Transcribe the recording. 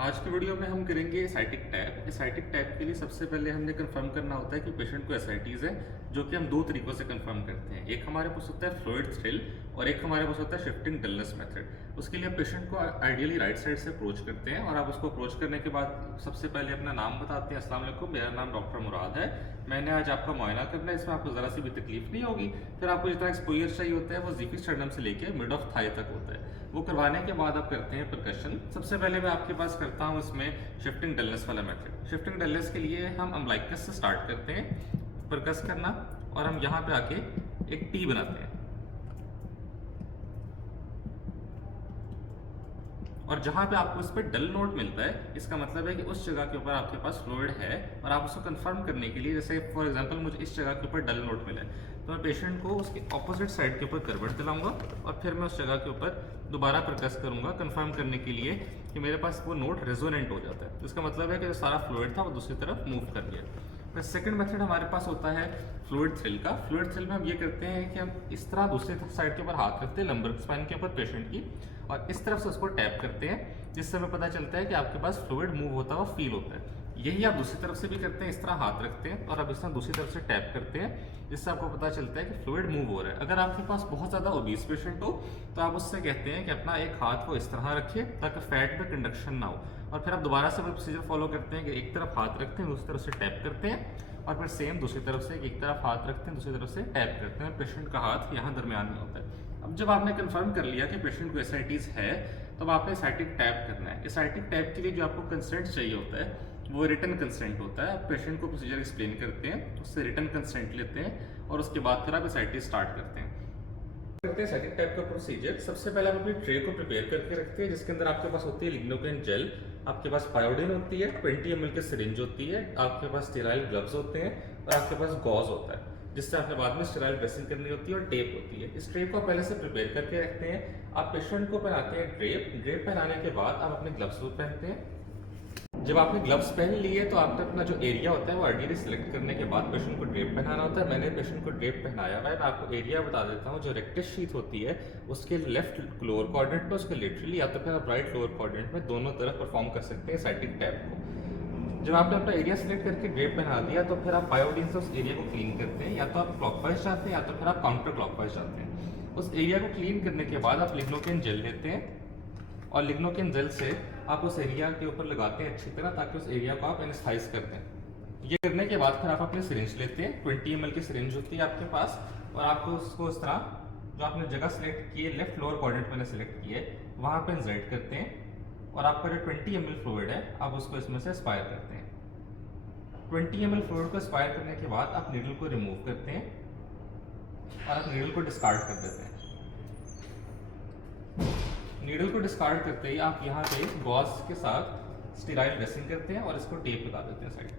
आज की वीडियो में हम करेंगे एसाइटिक टैप। एसाइटिक टैप के लिए सबसे पहले हमने कंफर्म करना होता है कि पेशेंट को एसाइटीज़ है, जो कि हम दो तरीकों से कंफर्म करते हैं। एक हमारे पास होता है फ्लूइड थ्रिल और एक हमारे पास होता है शिफ्टिंग डलनेस मेथड। उसके लिए पेशेंट को आइडियली राइट साइड से अप्रोच करते हैं और आप उसको अप्रोच करने के बाद सबसे पहले अपना नाम बताते हैं। अस्सलाम वालेकुम, मेरा नाम डॉक्टर मुराद है, मैंने आज आपका मुआयना करना है, इसमें आपको ज़रा सी भी तकलीफ नहीं होगी। फिर आपको जितना एक्सपोजर चाहिए होता है वो ज़ीफी स्टर्नम से लेके मिड ऑफ थाई तक होता है। वो करवाने के बाद आप करते हैं परकशन। सबसे पहले मैं आपके पास करता हूँ इसमें शिफ्टिंग डलनेस वाला मेथड। शिफ्टिंग डलनेस के लिए हम अम्बलाइकस से स्टार्ट करते हैं परकस करना और हम यहाँ पे आके एक टी बनाते हैं और जहाँ पे आपको इस पर डल नोट मिलता है, इसका मतलब है कि उस जगह के ऊपर आपके पास फ्लूइड है और आप उसको कंफर्म करने के लिए, जैसे फॉर एग्जांपल मुझे इस जगह के ऊपर डल नोट मिला है तो मैं पेशेंट को उसके ऑपोजिट साइड के ऊपर करवट दिलाऊंगा और फिर मैं उस जगह के ऊपर दोबारा परकस करूंगा कंफर्म करने के लिए कि मेरे पास वो नोट रेजोनेंट हो जाता है। तो इसका मतलब है कि जो सारा फ्लूइड था वो दूसरी तरफ मूव कर गया। फिर सेकंड मेथड हमारे पास होता है फ्लूइड थ्रिल का। फ्लूइड थ्रिल में हम ये करते हैं कि हम इस तरह दूसरी साइड के ऊपर हाथ रखते हैं लंबर स्पाइन के ऊपर पेशेंट की और इस तरफ से उसको टैप करते हैं, जिससे हमें पता चलता है कि आपके पास फ्लूइड मूव होता हुआ फील होता है। यही आप दूसरी तरफ से भी करते हैं, इस तरह हाथ रखते हैं और आप इस तरह दूसरी तरफ से टैप करते हैं, जिससे आपको पता चलता है कि फ्लूइड मूव हो रहा है। अगर आपके पास बहुत ज़्यादा ओबीस पेशेंट हो तो आप उससे कहते हैं कि अपना एक हाथ को इस तरह रखिए ताकि फैट में कंडक्शन ना हो और फिर आप दोबारा से वही प्रोसीजर फॉलो करते हैं कि एक तरफ हाथ रखते हैं दूसरी तरफ से टैप करते हैं और फिर सेम दूसरी तरफ से एक तरफ हाथ रखते हैं दूसरी तरफ से टैप करते हैं। पेशेंट का हाथ यहाँ दरमियान में होता है। अब जब आपने कंफर्म कर लिया कि पेशेंट को एसाइटीज है तब आपने एसाइटिक टैप करना है। एसाइटिक टैप के लिए जो आपको कंसेंट चाहिए होता है वो रिटन कंसेंट होता है। आप पेशेंट को प्रोसीजर एक्सप्लेन करते हैं, उससे रिटन कंसेंट लेते हैं और उसके बाद फिर आप एसाइटिस स्टार्ट करते हैं। एसाइटिक टैप का प्रोसीजर, सबसे पहले आप अपनी ट्रे को प्रिपेयर करके रखते हैं जिसके अंदर आपके पास होती है लिग्नोकेन जेल, आपके पास पायोडीन होती है, 20 ml की सिरिंज होती है, आपके पास स्टेराइल ग्लव्स होते हैं और आपके पास गॉज होता है जिससे आपने बाद में स्टेराइल ड्रेसिंग करनी होती है और टेप होती है। इस टेप को पहले से प्रिपेयर करके रखते हैं। आप पेशेंट को पहनाते हैं ड्रेप पहनाने के बाद आप अपने ग्लव्स को पहनते हैं। जब आपने ग्लव्स पहन लिए तो आपने अपना जो एरिया होता है वो आइडियली सिलेक्ट करने के बाद पेशेंट को ड्रेप पहनाना होता है। मैंने पेशेंट को ड्रेप पहनाया हुआ है। मैं आपको एरिया बता देता हूँ। जो रेक्टस शीथ होती है उसके लेफ्ट लोअर क्वाड्रेंट में, उसके लिटरली या तो फिर आप राइट लोअर क्वाड्रेंट में, दोनों तरफ परफॉर्म कर सकते हैं एसाइटिक टैप को। जब आपने अपना एरिया सिलेक्ट करके ड्रेप पहना दिया तो फिर आप पायोडीन से उस एरिया को क्लीन करते हैं। या तो आप क्लॉकवाइज जाते हैं या तो फिर आप काउंटर क्लॉकवाइज जाते हैं। उस एरिया को क्लीन करने के बाद आप लिग्नोकेन जेल लेते हैं और लिग्नोकेन जेल से आप उस एरिया के ऊपर लगाते हैं अच्छी तरह ताकि उस एरिया को आप एनेस्थाइज कर दें। ये करने के बाद फिर आप अपनी सिरिंज लेते हैं, 20 ml की सिरिंज होती है आपके पास और आपको उसको इस तरह जो आपने जगह सेलेक्ट की है, लेफ्ट लोअर क्वाड्रेंट मैंने सेलेक्ट की है, वहाँ पर इंसर्ट करते हैं और आपका जो 20 ml फ्लूइड है आप उसको इसमें से एस्पायर करते हैं। 20 ml फ्लूइड को एस्पायर करने के बाद आप नीडल को रिमूव करते हैं और आप नीडल को डिस्कार्ड कर देते हैं। नीडल को डिस्कार्ड करते ही आप यहाँ पे गॉज के साथ स्टेराइल ड्रेसिंग करते हैं और इसको टेप लगा देते हैं साइड।